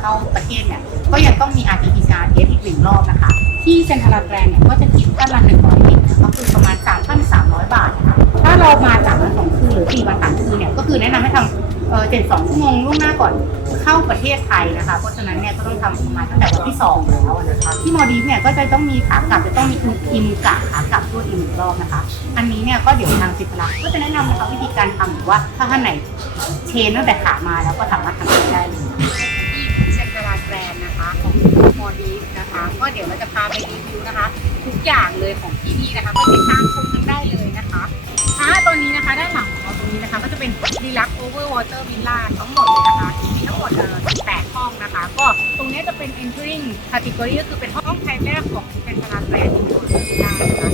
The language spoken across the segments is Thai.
เข้าประเทศเนี่ยก็ยังต้องมี RT-PCR test อีกหนึ่งรอบนะคะ ที่เซ็นทรัลแกรนด์เนี่ยก็จะคิดท่านละหนึ่งร้อยเหรียญก็คือประมาณ3,300บาทนะคะถ้าเรามาสามวันสองคืนหรือสี่วันสามคืนเนี่ยก็คือแนะนำให้ทำเอ่อ72ชั่วโมงล่วงหน้าก่อนเข้าประเทศไทยนะคะ เพราะฉะนั้นเนี่ยก็ต้องทำประมาณตั้งแต่วันที่สองแล้วนะคะที่มอดีฟเนี่ยก็จะต้องมีขากลับจะต้องมีอิมกะขากลับด้วยอีกหนึ่งรอบนะคะ อันนี้เนี่ยก็เดี๋ยวทางสิทธิ์ลักษณ์ก็จะแนะนำนะคะวิธีการทำหรือว่าถ้าท่านไหนเชนตั้งแต่ขามาแล้วก็สามารถทำได้เลย ก็เดี๋ยวเราจะพาไปรีวิวนะคะ ทุกอย่างเลยของที่นี่นะคะ ก็ติดตามชมกันได้เลยนะคะถ้าตอนนี้นะคะด้านหลังของเราตรงนี้นะคะ ก็จะเป็นดีลักโอเวอร์วอเตอร์วิลล่าทั้งหมดเลยนะคะมีทั้งหมดเอ่อ8ห้องนะคะ ก็ตรงนี้จะเป็น entering category ก็คือเป็นห้องแทนแรกของเป็นทรัลแกรนด์วินโดนะคะเป็นะคะ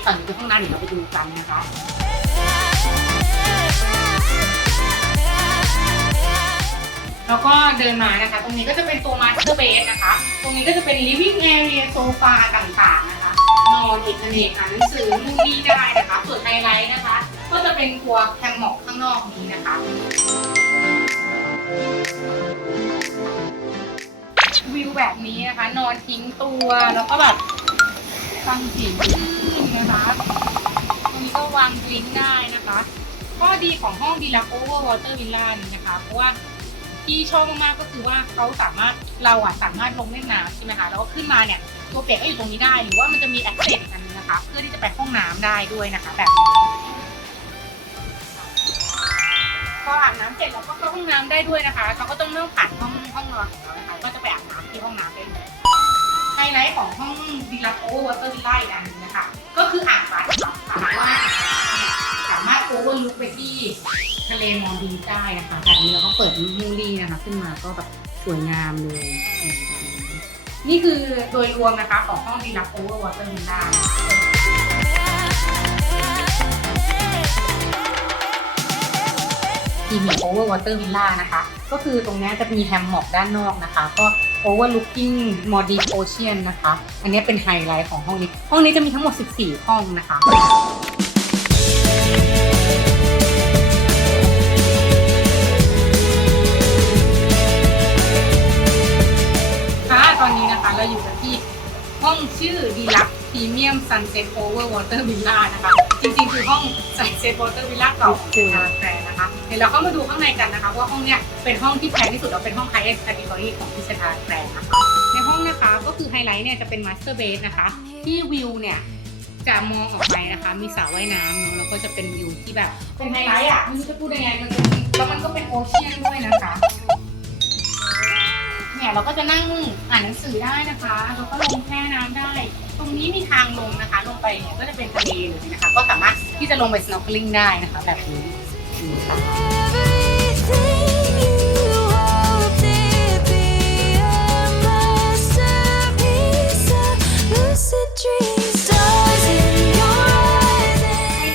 ระเป๋านะคะอีกฝั่งหนึงหน้ำเดี๋ยวเราไปดูกันนะคะแล้วก็เดินมานะคะ ตรงนี้ก็จะเป็นตัว master bed นะคะ ตรงนี้ก็จะเป็น living area โซฟาต่างๆนะคะ นอนอิสเนกอ่านหนังสือมูวี่ได้นะคะส่วนไฮไลท์นะคะ ก็จะเป็นตัวแคมหมอกข้างนอกนี้นะคะวิวแบบนี้นะคะ นอนทิ้งตัวแล้วก็แบบ ฟังเสียงคลื่นนะคะตรงนี้ก็วางดริงก์ได้นะคะข้อดีของห้องดีลักโอเวอร์วอเตอร์วิลล่านี่นะคะ เพราะว่าที่ชอบมากๆก็คือว่าเขาสามารถเราอะสามารถลงเล่นน้ำใช่ไหมคะแล้วก็ขึ้นมาเนี่ยตัวเปียกก็อยู่ตรงนี้ได้หรือว่ามันจะมีแอคเซสกันนึงนะคะ เพื่อที่จะไปห้องน้ำได้ด้วยนะคะแบบนี้พออาบน้ำเสร็จเราก็เข้าห้องน้ำได้ด้วยนะคะ เราก็ต้องเลื่อนผ่านห้องห้องนอนของเรานะคะ ก็จะไปอาบน้ำที่ห้องน้ำได้เลย ไฮไลท์ของห้องดีลักโอเวอร์วอเตอร์วิลล่าอีกอันหนึงนะคะ ก็คืออ่างบัตค่ะถามว่าสามารถโอเวอร์ลุกไปที่ทะเลมอลดีได้นะคะแบบนี้เราก็เปิดมูลี่นะคะ ขึ้นมาก็แบบสวยงามเลย นี่คือโดยรวมนะคะของห้องดีลักโอเวอร์วอเตอร์วิลล่าทีมีโอเวอร์วอเตอร์วิลล่านะคะ ก็คือตรงนี้จะมีแฮมม็อกด้านนอกนะคะ ก็ overlooking Maldives Ocean นะคะ อันนี้เป็นไฮไลท์ของห้องนี้ ห้องนี้จะมีทั้งหมด 14 ห้องนะคะค่ะตอนนี้นะคะเราอยู่กันที่ห้องชื่อ Deluxe Premium Sunset Over Water Villa นะคะ จริงๆ คือห้อง Sunset Water Villa เก่าของทางแกรนนะคะ เดี๋ยวเราเข้ามาดูข้างในกันนะคะ ว่าห้องเนี้ยเป็นห้องที่แพงที่สุดแล้วเป็นห้อง High End Category ของที่สถาแกรนนะคะในห้องนะคะก็คือไฮไลท์เนี่ยจะเป็น Master Bed นะคะที่วิวเนี่ยจะมองออกไปนะคะ มีสระว่ายน้ำเนอะแล้วก็จะเป็นวิวที่แบบ เป็นไฮไลท์อะไม่รู้จะพูดยังไงมันจะแล้วมันก็เป็นโอเชียนด้วยนะคะเนี่ยเราก็จะนั่งอ่านหนังสือได้นะคะแล้วก็ลงแช่น้ำได้ ตรงนี้มีทางลงนะคะ ลงไปเนี่ยก็จะเป็นทะเลเลยนะคะ ก็สามารถที่จะลงไป snorkeling ได้นะคะ แบบนี้ นี่ค่ะ Everything you hoped it'd be a masterpiece of lucid dreams. Stars in your eyes. ไฮ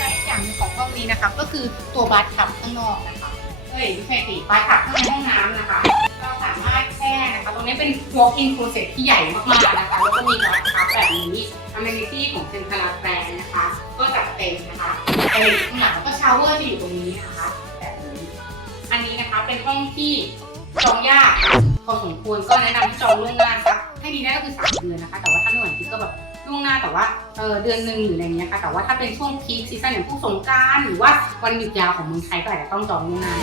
ไลท์อย่างหนึงของห้องนี้นะคะก็คือตัวบาร์ทับข้างนอกนะคะ เอ้ยไม่ใช่สิบาร์ทับข้างในห้องน้ำนะคะ เราสามารถแช่นะคะ ตรงนี้เป็น walk-in closet ที่ใหญ่มากๆนะคะ แล้วก็มีบาร์ทับแบบนี้ amenity ของเซ็นทรัลแกรนด์นะคะ ก็จัดเต็มนะคะไอ้ข้างหลังแล้วก็ชาวเวอร์จะอยู่ตรงนี้นะคะ แบบนี้ อันนี้นะคะเป็นห้องที่จองยากพอสมควรก็แนะนำให้จองล่วงหน้าสักให้ดีได้ก็คือสามเดือนนะคะ แต่ว่าถ้าไม่วจริงก็แบบล่วงหน้าแต่ว่าเเดือนหนึ่งหรืออะไรเงี้ยค่ะแต่ว่าถ้าเป็นช่วงพีคซีซั่นอย่างพวกสงกรารหรือว่าวันหยุดยาวของเมืองไทยก็อาจจะต้องจองล่วงหน้า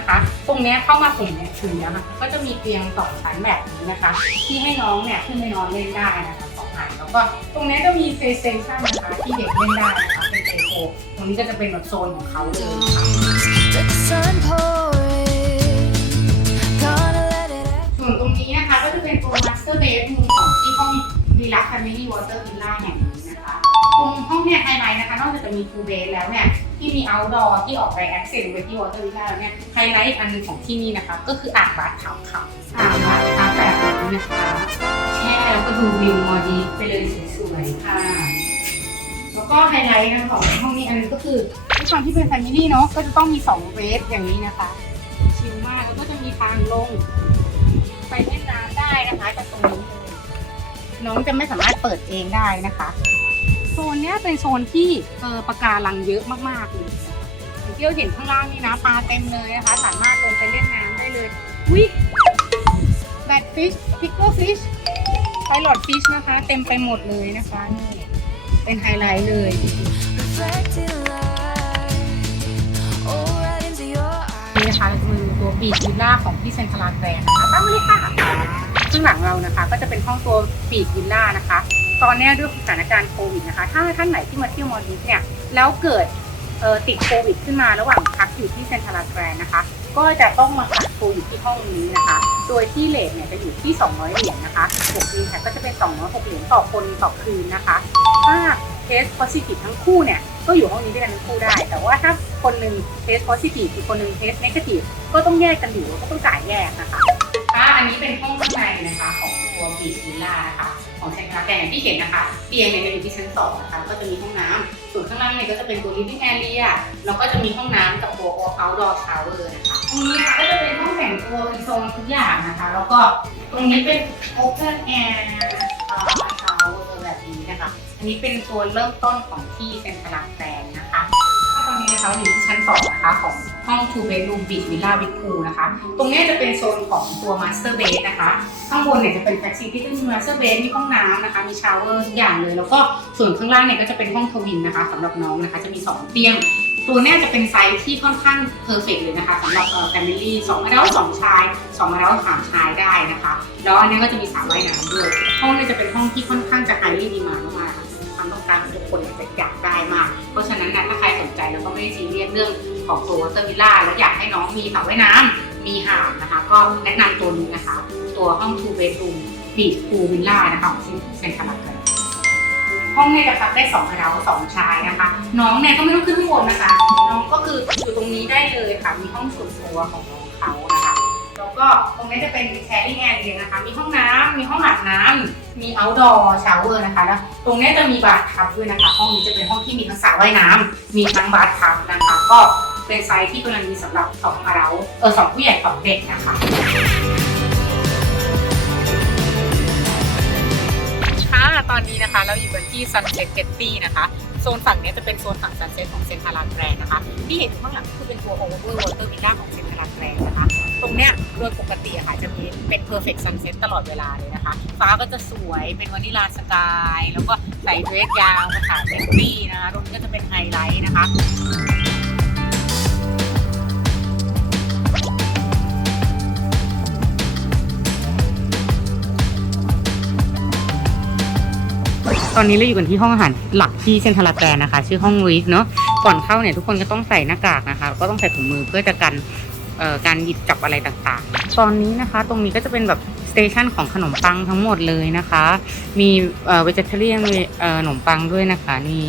ะคะ ตรงนี้เข้ามาถึงเนี่ยถึงแล้วนะะก็จะมีเตียงสองชั้นแบบนี้นะคะ ที่ให้น้องเนี่ยขึ้นไปนอนเล่นได้นะคะสองอันแล้วก็ตรงนี้จะมีเซสชันนะคะที่เด็กเล่นได้นะคะเป็นเซโคตรงนี้ก็จะเป็นแบบโซนของเขาเลยค่ะส่วนตรงนี้นะคะก็จะเป็นตัวมาสเตอร์เบดรูมของที่ห้องดีลักซ์แฟมิลี่วอเตอร์วิลล่าแห่งนี้ ตรงเนี้มีทูเบสแล้วเนี่ย ที่มี outdoor ที่ออกไป accent ไปที่วอเตอร์วิลล่าแล้วเนี่ย ไฮไลท์อันหนึงของที่นี่นะคะ ก็คืออ่างบาร์ทับค่ะอ่างบาร์ทับแบบนี้นะคะ แช่แล้วก็ดูวิวมอดีไปเลยสวยๆค่ะ แล้วก็ไฮไลท์นของห้องนี้อันนึงก็คือด้วยความที่เป็นแฟมิลี่เนาะ ก็จะต้องมี2เวฟอย่างนี้นะคะ ชิลมากแล้วก็จะมีทางลง ไปเล่นน้ำได้นะคะจากตรงนี้เลยน้องจะไม่สามารถเปิดเองได้นะคะ โซนเนี้ยเป็นโซนที่เออปะการังเยอะมากๆเลยอย่างที่เราเห็นข้างล่างนี่นะปลาเต็มเลยนะคะ สามารถลงไปเล่นน้ำได้เลยวิแบทฟิชพิกเกอร์ฟิชไพลอตฟิชนะคะ เต็มไปหมดเลยนะคะนี่เป็นไฮไลท์เลยนี่นะคะเราจะมาดูตัวบีชวิลล่าของที่เซนทรัลแกรนด์นะคะตามมาเลยค่ะซึ่งหลังเรานะคะ ก็จะเป็นห้องตัวบีชวิลล่านะคะ ตอนนี้ด้วยสถานการณ์โควิดนะคะ ถ้าท่านไหนที่มาเที่ยวมอลดิฟเนี่ยแล้วเกิดติดโควิดขึ้นมาระหว่างพักอยู่ที่เซนทรัลแกรนด์นะคะ ก็จะต้องมากักตัวอยู่ที่ห้องนี้นะคะ โดยที่เลทเนี่ยจะอยู่ที่ 200 เหรียญนะคะ6คืนค่ะก็จะเป็น 206 เหรียญต่อคนต่อคืนนะคะ ถ้าเทส positive ทั้งคู่เนี่ยก็อยู่ห้องนี้ด้วยกันทั้งคู่ได้ แต่ว่าถ้าคนหนึ่งเทส positive อีกคนหนึ่งเทส negative ก็ต้องแยกกันอยู่ก็ต้องจ่ายแยกนะคะ อันนี้เป็นห้องข้างในนะคะของตัวบีชวิลล่านะคะของเซนทรัลแกรนด์อย่างที่เห็นนะคะเตียงเนี่ยจะอยู่ที่ชั้นสองนะคะก็จะมีห้องน้ำส่วนข้างล่างเนี่ยก็จะเป็นตัว living area แล้วก็จะมีห้องน้ำกับตัว outdoor shower นะคะตรงนี้ค่ะก็จะเป็นห้องแต่งตัวมีโซนทุกอย่างนะคะ แล้วก็ตรงนี้เป็น open air เอ่อ shower แบบนี้นะคะอันนี้เป็นตัวเริ่มต้นของที่เซ็นทรัลแกรนด์นะคะ นะคะเราอยู่ที่ชั้นสองนะคะของห้อง two bedroom beach villa with pool นะคะ ตรงนี้จะเป็นโซนของตัว master bed นะคะ ข้างบนเนี่ยจะเป็น facility ที่มี master bed มีห้องน้ำนะคะ มีชาวเวอร์ทุกอย่างเลย แล้วก็ส่วนข้างล่างเนี่ยก็จะเป็นห้องทวินนะคะสำหรับน้องนะคะ จะมี 2 เตียง ตัวนี้จะเป็นไซส์ที่ค่อนข้างเพอร์เฟกเลยนะคะสำหรับเอ่อ family สองอดัลสองชายสองอดัลสามชายได้นะคะ แล้วอันนี้ก็จะมีสระว่ายน้ำด้วย ห้องเนี่ยจะเป็นห้องที่ค่อนข้างจะ highly demand มากๆค่ะความต้องการของทุกคนเนี่ยจะอยากได้มาก เพราะฉะนั้นนะถ้าใคร ไม่ได้ซีเรียสเรื่องของตัววอเตอร์วิลล่าแล้วอยากให้น้องมีสระว่ายน้ำมีหาดนะคะ ก็แนะนำตัวนี้นะคะ ตัวห้องทูเบดรูมบีชพูวิลล่านะคะของเซนทรัลกันห้องเนี่ยจะพักได้สองกระเดาสองชายนะคะ น้องเนี่ยก็ไม่ต้องขึ้นข้างบนนะคะ น้องก็คืออยู่ตรงนี้ได้เลยค่ะมีห้องส่วนตัวของน้อง รงนี้จะเป็น sharing area นะคะ มีห้องน้ำมีห้องอาบน้ำมี outdoor shower นะคะแล้วตรงนี้จะมีบาร์ทับด้วยนะคะ ห้องนี้จะเป็นห้องที่มีทั้งสระว่ายน้ำมีทั้งบาร์ทับนะคะ ก็เป็นไซส์ที่กำลังมีสำหรับสองอาเราเออสองผู้ใหญ่สองเด็กนะคะ ค่ะ ตอนนี้นะคะเราอยู่กันที่ Sunset Jetty นะคะ ซนฝั่งเนี้ยจะเป็นโซนฝั่ง Sunset ของเซนทรัลแกรนนะคะ ที่เห็นอยู่ข้างหลังคือเป็นตัว Over Water Villa ของเซนทรัลแกรนนะคะ ตรงเนี้ยโดยปกติอะค่ะจะมีเป็น perfect sunset ตลอดเวลาเลยนะคะ ฟ้าก็จะสวยเป็นวานิลาสกาย แล้วก็ใส่เดรสยาวภาษาเซ็กซี่นะคะตรงนี้ก็จะเป็นไฮไลท์นะคะ ตอนนี้เราอยู่กันที่ห้องอาหารหลักที่เซนทรัลแกรนนะคะ ชื่อห้องรีฟเนาะก่อนเข้าเนี่ยทุกคนก็ต้องใส่หน้ากากนะคะแล้วก็ต้องใส่ถุงมือเพื่อจะกันการหยิบจับอะไรต่างๆ ตอนนี้นะคะตรงนี้ก็จะเป็นแบบสเตชันของขนมปังทั้งหมดเลยนะคะ มีเวจเทเรียนขนมปังด้วยนะคะ นี่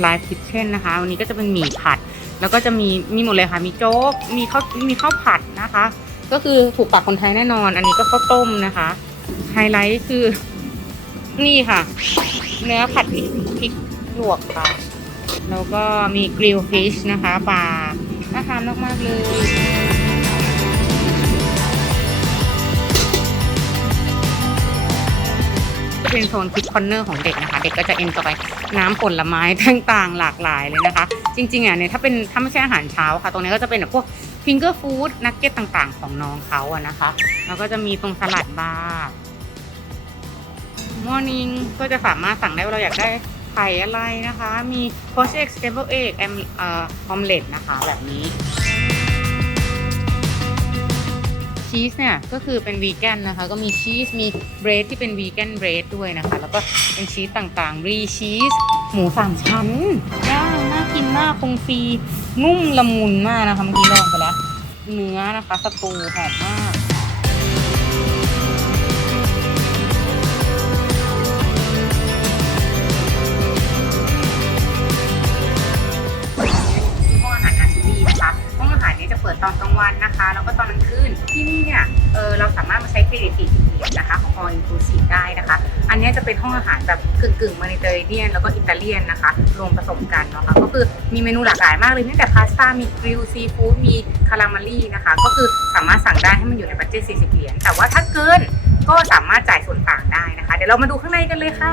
ไลฟ์คิทเช่นนะคะ วันนี้ก็จะเป็นหมี่ผัด แล้วก็จะมีมีหมดเลยค่ะ มีโจ๊ก มีข้าวมีข้าวผัดนะคะ ก็คือถูกปากคนไทยแน่นอน อันนี้ก็ข้าวต้มนะคะ ไฮไลท์คือ นี่ค่ะ เนื้อผัดพริกหยวกค่ะ แล้วก็มีกริลฟิชนะคะปลาน่าทานมาก ๆ เลยเป็นโซนคิดคอนเนอร์ของเด็กนะคะ เด็กก็จะเอ็นจอยน้ำผลไม้ต่างๆ หลากหลายเลยนะคะ จริงๆอะเนี่ยถ้าเป็นถ้าไม่ใช่อาหารเช้าค่ะ ตรงนี้ก็จะเป็นแบบพวกฟิงเกอร์ฟู้ดนักเก็ตต่างๆ ของน้องเขาอะนะคะ แล้วก็จะมีตรงสลัดบาร์ มอร์นิ่งก็จะสามารถสั่งได้ว่าเราอยากได้ไข่อะไรนะคะ มีโคชเอ็กซ์เทเบิลเอ็กแอมเอ่อออมเล็ตนะคะแบบนี้ชีสเนี่ยก็คือเป็นวีแกนนะคะ ก็มีชีสมีเบรดที่เป็นวีแกนเบรดด้วยนะคะ แล้วก็เป็นชีสต่างๆ รีชีส หมูสามชั้นย่างน่ากินมากคงฟรีนุ่มละมุนมากนะคะเมื่อกี้ลองไปแล้ว เนื้อนะคะสตูหอมมาก ตอนกลางวันนะคะ แล้วก็ตอนกลางคืนที่นี่เนี่ยเออเราสามารถมาใช้เครดิต40เหรียญนะคะของ All Inclusive ได้นะคะ อันนี้จะเป็นห้องอาหารแบบกึ่งกึ่งมาเตอร์เนียนแล้วก็อิตาเลียนนะคะ รวมผสมกันเนาะคะก็คือมีเมนูหลากหลายมากเลยตั้งแต่พาสต้ามีกริลซีฟู้ดมีคาราเมลลี่นะคะ ก็คือสามารถสั่งได้ให้มันอยู่ในบัตเจ็ต40 เหรียญแต่ว่าถ้าเกินก็สามารถจ่ายส่วนต่างได้นะคะ เดี๋ยวเรามาดูข้างในกันเลยค่ะ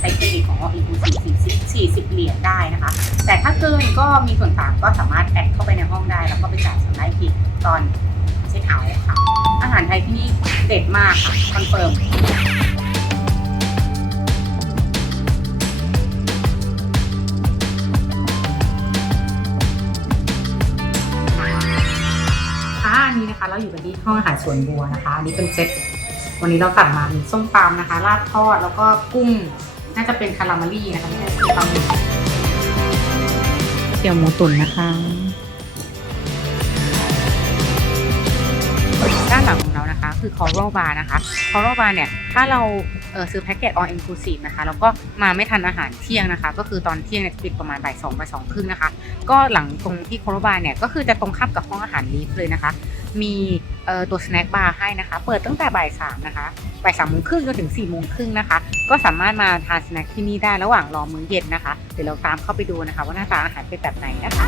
ใช้เครดิตของ All Inclusive 40เหรียญได้นะคะ แต่ถ้าเกินก็มีส่วนต่างก็สามารถแอดเข้าไปในห้องได้ แล้วก็ไปจ่ายส่วนได้ทีตอนเช็คเอาท์ค่ะ อาหารไทยที่นี่เด็ดมากค่ะคอนเฟิร์มค่ะอันนี้นะคะเราอยู่กันที่ห้องอาหารสวนบัวนะคะ อันนี้เป็นเซตวันนี้เราสั่งมามีส้มตำนะคะ ราดทอดแล้วก็กุ้ง น่าจะเป็นคาราเมลี่นะคะไม่ใช่ตำเตี๋ยวหมูตุ๋นนะคะ คะคือ Coral Bar นะคะ Coral Bar เนี่ย ถ้าเราเออซื้อแพ็กเกจ all inclusive นะคะ แล้วก็มาไม่ทันอาหารเที่ยงนะคะ ก็คือตอนเที่ยงเนี่ยจะปิดประมาณบ่ายสองบ่ายสองครึ่งนะคะ ก็หลังตรงที่ Coral Bar เนี่ย ก็คือจะตรงข้ามกับห้องอาหารลีฟเลยนะคะ มีเออตัวสแน็คบาร์ให้นะคะ เปิดตั้งแต่บ่ายสามนะคะบ่ายสามโมงครึ่งจนถึงสี่โมงครึ่งนะคะ ก็สามารถมาทานสแน็คที่นี่ได้ระหว่างรอมื้อเย็นนะคะ เดี๋ยวเราตามเข้าไปดูนะคะ ว่าหน้าตาอาหารเป็นแบบไหนนะคะ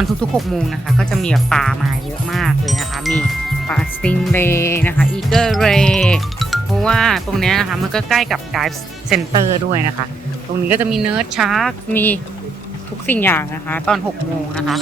อนทุกๆ6โมงนะคะ ก็จะมีแบบปลามาเยอะมากเลยนะคะ มีปลาสติงเรย์นะคะอีเกอร์เรย์เพราะว่าตรงเนี้ยนะคะมันก็ใกล้กับ Dive Center ด้วยนะคะ ตรงนี้ก็จะมีเนิร์ดชาร์กมีทุกสิ่งอย่างนะคะ ตอน6โมงนะคะ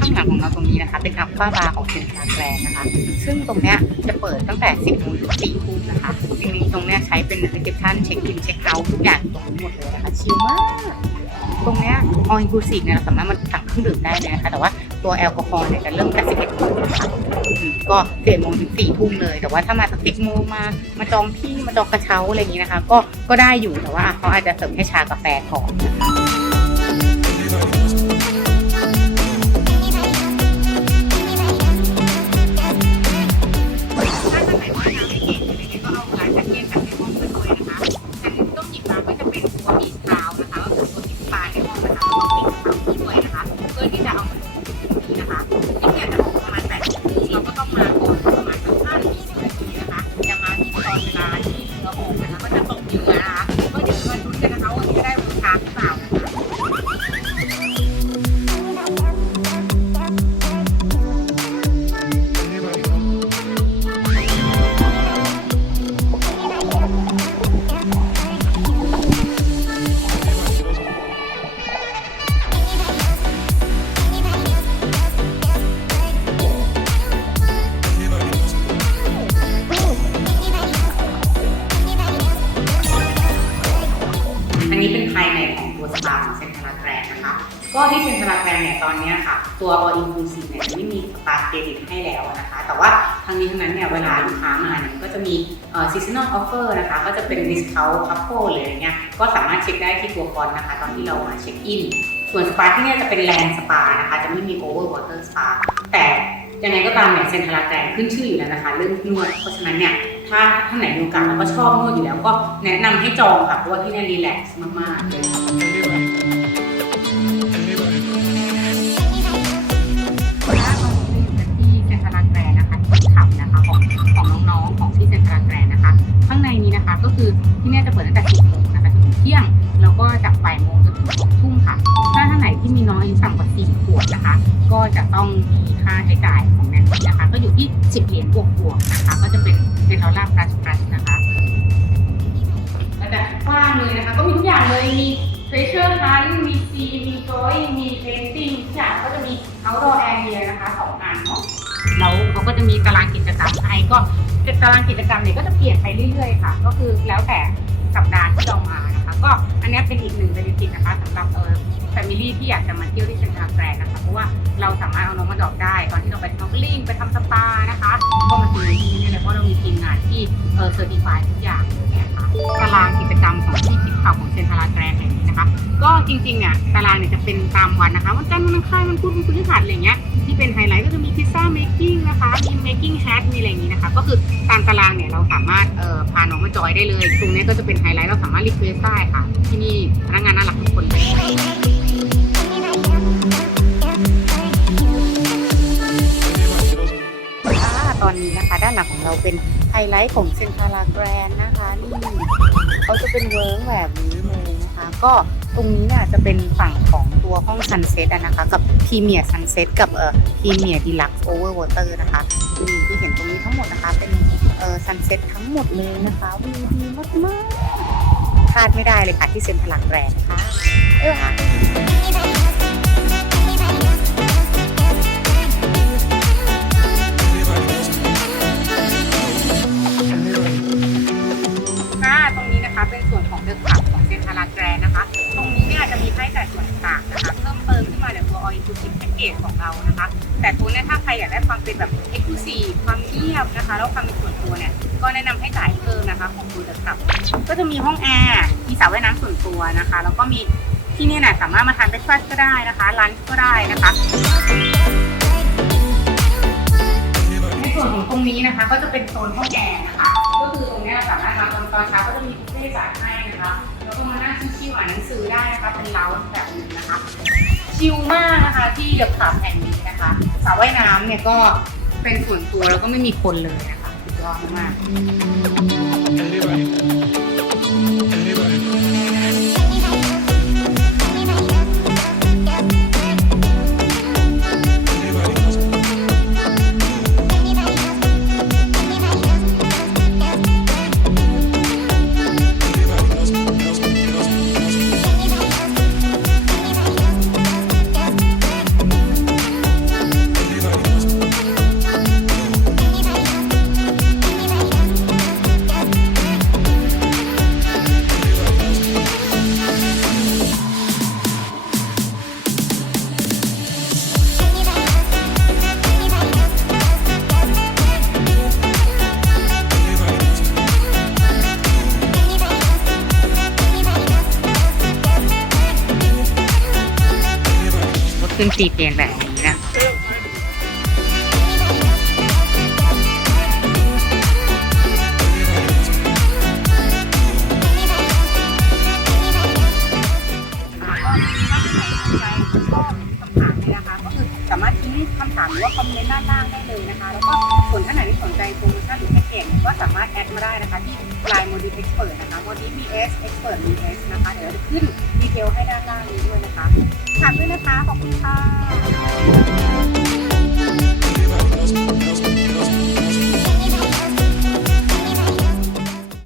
ข้างหลังของเราตรงนี้นะคะเป็นอัลฟาบาร์ของเซ็นทรัลแกรนนะคะ ซึ่งตรงเนี้ยจะเปิดตั้งแต่ 10โมงถึง4ทุ่มนะคะจริงๆตรงเนี้ยใช้เป็นรีเซพชันเช็คอินเช็คเอาท์ทุกอย่างตรงนี้หมดเลยนะคะชิลมาก ตรงเนี้ย all inclusive เนี่ยเราสามารถมาสั่งเครื่องดื่มได้เลยนะคะ แต่ว่าตัวแอลกอฮอล์เนี่ยจะเริ่มแต่11โมงนะคะอืมก็11โมงถึง4ทุ่มเลย แต่ว่าถ้ามาสักสิบโมงมา มาจองที่มาจองกระเช้าอะไรอย่างนี้นะคะ ก็ก็ได้อยู่แต่ว่าเขาอาจจะเสริมแค่ชากาแฟก่อนนะคะ เก็ที่เซนทรัลแกรนเนี่ยตอนนี้ค่ะ ตัว all inclusive เนี่ยไม่มีสปาเครดิตให้แล้วนะคะ แต่ว่าทางนี้ทั้งนั้นเนี่ยเวลาลูกค้ามาเนี่ยก็จะมี seasonal offer นะคะ ก็จะเป็น discount couple เลยอย่างเงี้ยก็สามารถเช็คได้ที่ตัวฟอนนะคะ ตอนที่เรามาเช็คอินส่วนสปาที่เนี่ยจะเป็นแลนด์สปานะคะ จะไม่มี over water spa แต่ยังไงก็ตามเนี่ยเซนทรัลแกรนขึ้นชื่ออยู่แล้วนะคะ เรื่องนวดเพราะฉะนั้นเนี่ยถ้าท่านไหนมีโอกาสแล้วก็ชอบนวดอยู่แล้วก็แนะนำให้จองค่ะเพราะว่าที่นี่รีแลกซ์มากๆเลยค่ะ เขาก็จะมีตารางกิจกรรมให้ก็ตารางกิจกรรมเนี่ยก็จะเปลี่ยนไปเรื่อยๆค่ะ ก็คือแล้วแต่สัปดาห์ที่เรามานะคะ ก็อันนี้เป็นอีกหนึ่งเบนฟิตนะคะสำหรับเออฟมิลี่ที่อยากจะมาเที่ยวที่เซนทรัลแกรนด์นะคะ เพราะว่าเราสามารถเอาน้องมาดอกได้ ตอนที่เราไปทำลิงไปทำสปานะคะก็มาซื้อที่นี่เลยเพราะเรามีทีมงานที่เออเซอร์ติฟายทุกอย่างเลย ตารางกิจกรรมของที่คิดข่าวของเซนทรัลแกรนด์แห่งนี้นะคะ ก็จริงๆเนี่ยตารางเนี่ยจะเป็นตามวันนะคะวันจันทร์วันอังคารวันพุธวันพฤหัสอะไรเงี้ยที่เป็นไฮไลท์ก็จะมีพิซซ่าเมคกิ้งนะคะมีเมคกิ้งแฮทมีอะไรอย่างนี้นะคะ ก็คือตามตารางเนี่ยเราสามารถเอ่อพาน้องมาจอยได้เลย ตรงนี้ก็จะเป็นไฮไลท์เราสามารถรีเควสได้ค่ะ ที่นี่พนักงานน่ารักทุกคนเลยตอนนี้นะคะ ด้านหลังของเราเป็นไฮไลท์ของเซนทาราแกรนนะคะ นี่เขาจะเป็นเวิร์กแบบนี้เลยนะคะ ก็ตรงนี้เนี่ยจะเป็นฝั่งของตัวห้องซันเซ็ตนะคะ กับพรีเมียร์ซันเซ็ตกับเอ่อพรีเมียร์ดีลักซ์โอเวอร์วอเตอร์นะคะนี่ที่เห็นตรงนี้ทั้งหมดนะคะ เป็นเอ่อซันเซ็ตทั้งหมดเลยนะคะวิวดีมากๆพลาดไม่ได้เลยค่ะที่เซ็นทาราแกรนนะคะเอ้ยค่ะ นะคะ แล้วก็มีที่นี่เนี่ยสามารถมาทานเบรคฟาสต์ก็ได้นะคะลันช์ก็ได้นะคะในส่วนของตรงนี้นะคะ ก็จะเป็นโซนห้องแอร์นะคะ ก็คือตรงนี้เราสามารถมาตอนตอนเช้าก็จะมีบุฟเฟ่จ่ายให้นะคะแล้วก็มานั่งชิวๆอ่านหนังสือได้นะคะเป็นเล้าแบบนี้นะคะชิลมากนะคะที่เดอะคลับแห่งนี้นะคะสระว่ายน้ำเนี่ยก็เป็นส่วนตัวแล้วก็ไม่มีคนเลยนะคะสุดยอดมาก ตีเตียนแบบนี้นะถ้าใครสนใจก็คำถามเลยนะคะก็คือสามารถทิ้งคำถามหรือว่าคอมเมนต์ด้านล่างได้เลยนะคะ แล้วก็ส่วนท่านไหนที่สนใจโปรโมชั่นหรือแพ็กเกจก็สามารถแอดมาได้นะคะที่ Line m o d i f Expert นะคะ m o d i BS Expert BS นะคะเดี๋ยวเรา